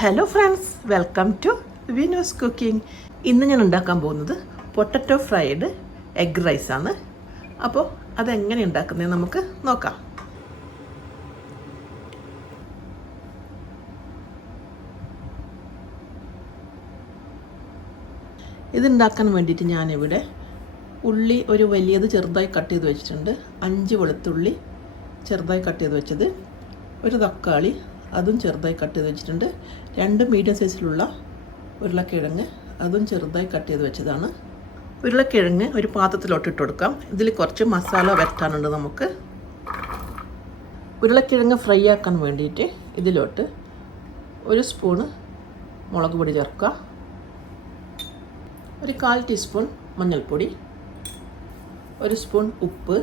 Hello friends welcome to Vino's cooking ഇന്ന് ഞാൻ ഉണ്ടാക്കാൻ പോകുന്നത് പൊട്ടറ്റോ ഫ്രൈഡ് എഗ് റൈസാണ് അപ്പോൾ അതെങ്ങനെ ഉണ്ടാക്കുന്നത് നമുക്ക് നോക്കാം. ഇതുണ്ടാക്കാൻ വേണ്ടിയിട്ട് ഞാനിവിടെ ഉള്ളി ഒരു വലിയത് ചെറുതായി കട്ട് ചെയ്ത് വെച്ചിട്ടുണ്ട്. അഞ്ച് വെളുത്തുള്ളി ചെറുതായി കട്ട് ചെയ്ത് വെച്ചത് ഒരു തക്കാളി അതും ചെറുതായി കട്ട് ചെയ്ത് വെച്ചിട്ടുണ്ട്. രണ്ട് മീഡിയം സൈസിലുള്ള ഉരുളക്കിഴങ്ങ് അതും ചെറുതായി കട്ട് ചെയ്ത് വെച്ചതാണ്. ഉരുളക്കിഴങ്ങ് ഒരു പാത്രത്തിലോട്ട് ഇട്ട് കൊടുക്കാം. ഇതിൽ കുറച്ച് മസാല വരട്ടാനുണ്ട് നമുക്ക്. ഉരുളക്കിഴങ്ങ് ഫ്രൈ ആക്കാൻ വേണ്ടിയിട്ട് ഇതിലോട്ട് ഒരു സ്പൂണ് മുളക് പൊടി ചേർക്കുക. ഒരു കാൽ ടീസ്പൂൺ മഞ്ഞൾപ്പൊടി. ഒരു സ്പൂൺ ഉപ്പ്.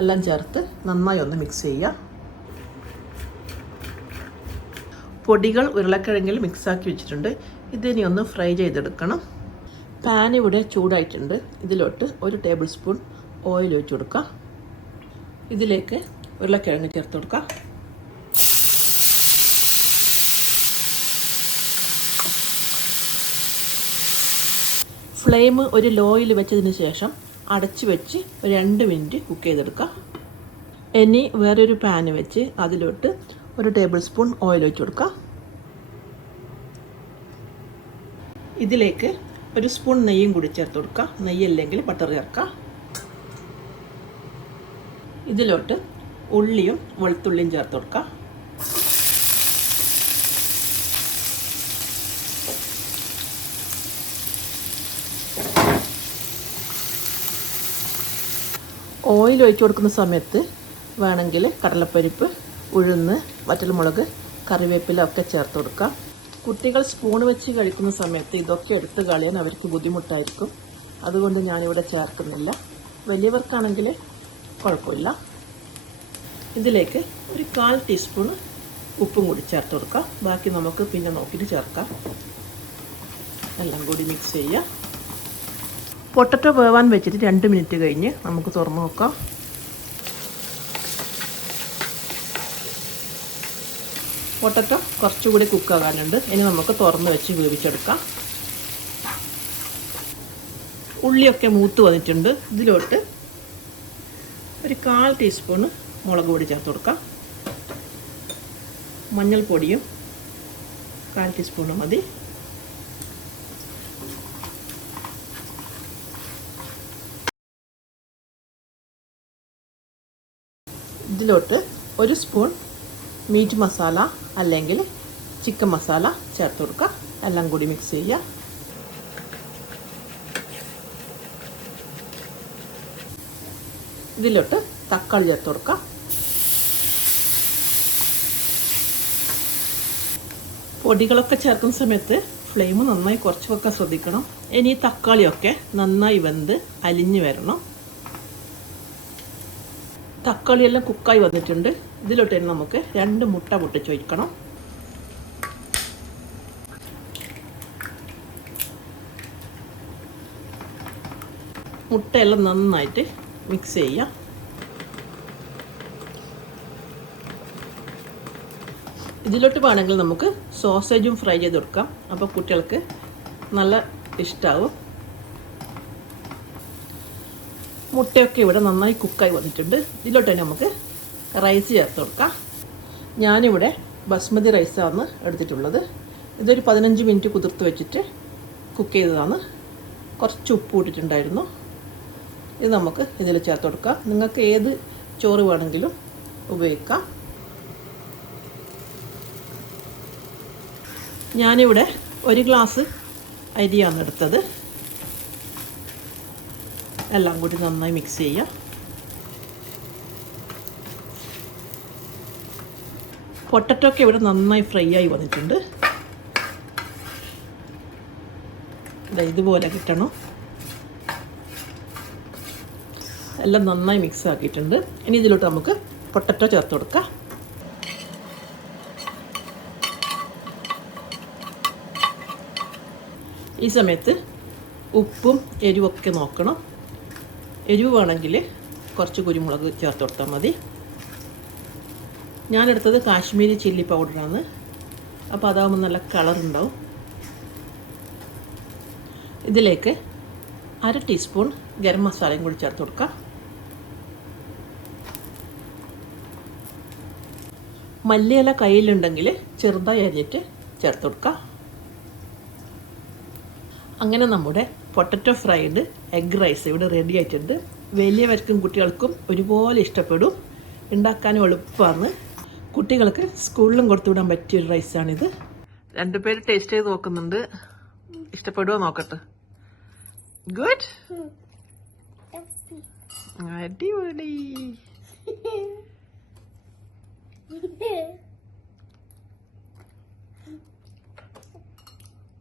എല്ലാം ചേർത്ത് നന്നായി ഒന്ന് മിക്സ് ചെയ്യുക. പൊടികൾ ഉരുളക്കിഴങ്ങിൽ മിക്സാക്കി വെച്ചിട്ടുണ്ട്. ഇതിനി ഒന്ന് ഫ്രൈ ചെയ്തെടുക്കണം. പാൻ ഇവിടെ ചൂടായിട്ടുണ്ട്. ഇതിലോട്ട് ഒരു ടേബിൾ സ്പൂൺ ഓയിൽ ഒഴിച്ചു കൊടുക്കുക ഇതിലേക്ക് ഉരുളക്കിഴങ്ങ് ചേർത്ത് കൊടുക്കുക ഫ്ലെയിം ഒരു ലോയിൽ വെച്ചതിന് ശേഷം അടച്ചു വെച്ച് രണ്ട് മിനിറ്റ് കുക്ക് ചെയ്തെടുക്കുക ഇനി വേറൊരു പാന് വെച്ച് അതിലോട്ട് ഒരു ടേബിൾ സ്പൂൺ ഓയിൽ ഒഴിച്ച് കൊടുക്കുക. ഇതിലേക്ക് ഒരു സ്പൂൺ നെയ്യും കൂടി ചേർത്ത് കൊടുക്കുക. നെയ്യ് അല്ലെങ്കിൽ ബട്ടർ ചേർക്കുക. ഇതിലോട്ട് ഉള്ളിയും വെളുത്തുള്ളിയും ചേർത്ത് കൊടുക്കുക. ഓയിൽ ഒഴിച്ചു കൊടുക്കുന്ന സമയത്ത് വേണമെങ്കിൽ കടലപ്പരിപ്പ് ഉഴുന്ന് വറ്റൽമുളക് കറിവേപ്പില ഒക്കെ ചേർത്ത് കൊടുക്കാം കുട്ടികൾ സ്പൂൺ വെച്ച് കഴിക്കുന്ന സമയത്ത് ഇതൊക്കെ എടുത്ത് കളയാൻ അവർക്ക് ബുദ്ധിമുട്ടായിരിക്കും. അതുകൊണ്ട് ഞാനിവിടെ ചേർക്കുന്നില്ല. വലിയവർക്കാണെങ്കിൽ കുഴപ്പമില്ല. ഇതിലേക്ക് ഒരു കാൽ ടീസ്പൂൺ ഉപ്പും കൂടി ചേർത്ത് കൊടുക്കാം ബാക്കി നമുക്ക് പിന്നെ നോക്കിയിട്ട് ചേർക്കാം. എല്ലാം കൂടി മിക്സ് ചെയ്യുക. പൊട്ടറ്റോ വേവാൻ വെച്ചിട്ട് രണ്ട് മിനിറ്റ് കഴിഞ്ഞ് നമുക്ക് തുറന്ന് നോക്കാം. പൊട്ടറ്റോ കുറച്ചുകൂടി കുക്കാകാനുണ്ട് ഇനി നമുക്ക് തുറന്ന് വെച്ച് വേവിച്ചെടുക്കാം. ഉള്ളിയൊക്കെ മൂത്ത് വന്നിട്ടുണ്ട്. ഇതിലോട്ട് ഒരു കാൽ ടീസ്പൂണ് മുളക് പൊടി ചേർത്ത് കൊടുക്കാം. മഞ്ഞൾപ്പൊടിയും കാൽ ടീസ്പൂണ് മതി. ഇതിലോട്ട് ഒരു സ്പൂൺ മീറ്റ് മസാല അല്ലെങ്കിൽ ചിക്കൻ മസാല ചേർത്ത് കൊടുക്കുക. എല്ലാം കൂടി മിക്സ് ചെയ്യുക. ഇതിലോട്ട് തക്കാളി ചേർത്ത് കൊടുക്കുക. പൊടികളൊക്കെ ചേർക്കുന്ന സമയത്ത് ഫ്ലെയിം നന്നായി കുറച്ച് വെക്കാൻ ശ്രദ്ധിക്കണം. ഇനി തക്കാളിയൊക്കെ നന്നായി വെന്ത് അലിഞ്ഞു വരണം. തക്കാളിയെല്ലാം കുക്കായി വന്നിട്ടുണ്ട്. ഇതിലോട്ട് തന്നെ നമുക്ക് രണ്ട് മുട്ട പൊട്ടിച്ച് വയ്ക്കണം മുട്ടയെല്ലാം നന്നായിട്ട് മിക്സ് ചെയ്യാം ഇതിലോട്ട് വേണമെങ്കിൽ നമുക്ക് സോസേജും ഫ്രൈ ചെയ്ത് കൊടുക്കാം. അപ്പോൾ കുട്ടികൾക്ക് നല്ല ഇഷ്ടമാവും മുട്ടയൊക്കെ ഇവിടെ നന്നായി കുക്കായി വന്നിട്ടുണ്ട്. ഇതിലോട്ട് തന്നെ നമുക്ക് റൈസ് ചേർത്ത് കൊടുക്കാം. ഞാനിവിടെ ബസ്മതി റൈസാണ് എടുത്തിട്ടുള്ളത്. ഇതൊരു പതിനഞ്ച് മിനിറ്റ് കുതിർത്ത് വെച്ചിട്ട് കുക്ക് ചെയ്തതാണ്. കുറച്ച് ഉപ്പ് ഇട്ടിട്ടുണ്ടായിരുന്നു ഇത് നമുക്ക് ഇതിൽ ചേർത്ത് കൊടുക്കാം. നിങ്ങൾക്ക് ഏത് ചോറ് വേണമെങ്കിലും ഉപയോഗിക്കാം. ഞാനിവിടെ ഒരു ഗ്ലാസ് അരിയാണ് എടുത്തത്. എല്ലാം കൂടി നന്നായി മിക്സ് ചെയ്യുക. പൊട്ടറ്റോ ഒക്കെ ഇവിടെ നന്നായി ഫ്രൈ ആയി വന്നിട്ടുണ്ട്. ഇതുപോലെ കിട്ടണം. എല്ലാം നന്നായി മിക്സ് ആക്കിയിട്ടുണ്ട്. ഇനി ഇതിലോട്ട് നമുക്ക് പൊട്ടറ്റോ ചേർത്ത് കൊടുക്കാം. ഈ സമയത്ത് ഉപ്പും എരിവൊക്കെ നോക്കണം. എരിവ് വേണമെങ്കിൽ കുറച്ച് കുരുമുളക് ചേർത്ത് കൊടുത്താൽ മതി. ഞാനെടുത്തത് കാശ്മീരി ചില്ലി പൗഡറാണ്. അപ്പോൾ അതാകുമ്പോൾ നല്ല കളർ ഉണ്ടാവും. ഇതിലേക്ക് അര ടീസ്പൂൺ ഗരം മസാലയും കൂടി ചേർത്ത് കൊടുക്കാം മല്ലിയില കയ്യിലുണ്ടെങ്കിൽ ചെറുതായി അരിഞ്ഞിട്ട് ചേർത്ത് കൊടുക്കാം അങ്ങനെ നമ്മുടെ പൊട്ടറ്റോ ഫ്രൈഡ് എഗ് റൈസ് ഇവിടെ റെഡി ആയിട്ടുണ്ട്. വലിയവർക്കും കുട്ടികൾക്കും ഒരുപോലെ ഇഷ്ടപ്പെടും. ഉണ്ടാക്കാനും എളുപ്പമാണ്. കുട്ടികൾക്ക് സ്കൂളിലും കൊടുത്തുവിടാൻ പറ്റിയൊരു റൈസാണിത് രണ്ടുപേര് ടേസ്റ്റ് ചെയ്ത് നോക്കുന്നുണ്ട്. ഇഷ്ടപ്പെടുമോ നോക്കട്ടെ. ഗുഡ് അടിപൊളി.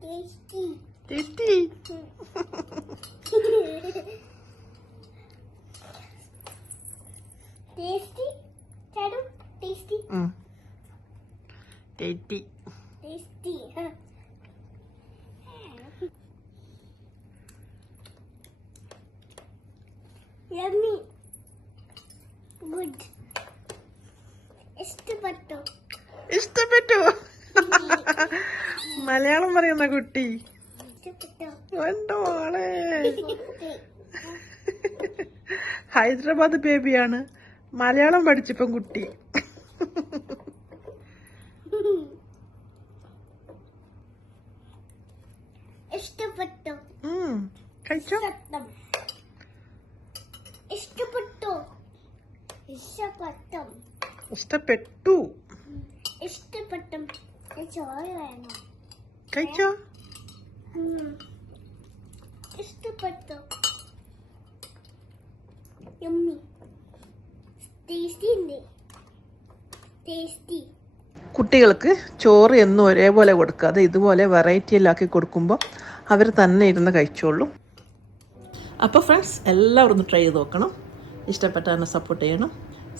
Tasty. Tasty Tasty. Shadow. Tasty. Tasty Tasty. Huh? Yummy. ഇഷ്ടപ്പെട്ടു ഇഷ്ടപ്പെട്ടു മലയാളം പറയുന്ന കുട്ടി ഹൈദരാബാദ് ബേബിയാണ്. മലയാളം പഠിച്ചപ്പം കുട്ടി. ഇഷ്ടപ്പെട്ടു. കഴിച്ചോ? ഇഷ്ടപ്പെട്ടു? ഇഷ്ടപ്പെട്ടു? ഇഷ്ടപ്പെട്ടു? ഇഷ്ടപ്പെട്ടു. ചോറ് വേണം? കഴിച്ചോ. ഇഷ്ടപ്പെട്ടു. യമ്മി ടേസ്റ്റി ഉണ്ട് ടേസ്റ്റി കുട്ടികൾക്ക് ചോറ് എന്നും ഒരേപോലെ കൊടുക്കാതെ ഇതുപോലെ വെറൈറ്റിയിലാക്കി കൊടുക്കുമ്പോൾ അവർ തന്നെ ഇരുന്ന് കഴിച്ചോളും. അപ്പോൾ ഫ്രണ്ട്സ് എല്ലാവരും ഒന്ന് ട്രൈ ചെയ്ത് നോക്കണം. ഇഷ്ടപ്പെട്ടാൽ സപ്പോർട്ട് ചെയ്യണം.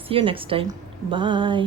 See you next time bye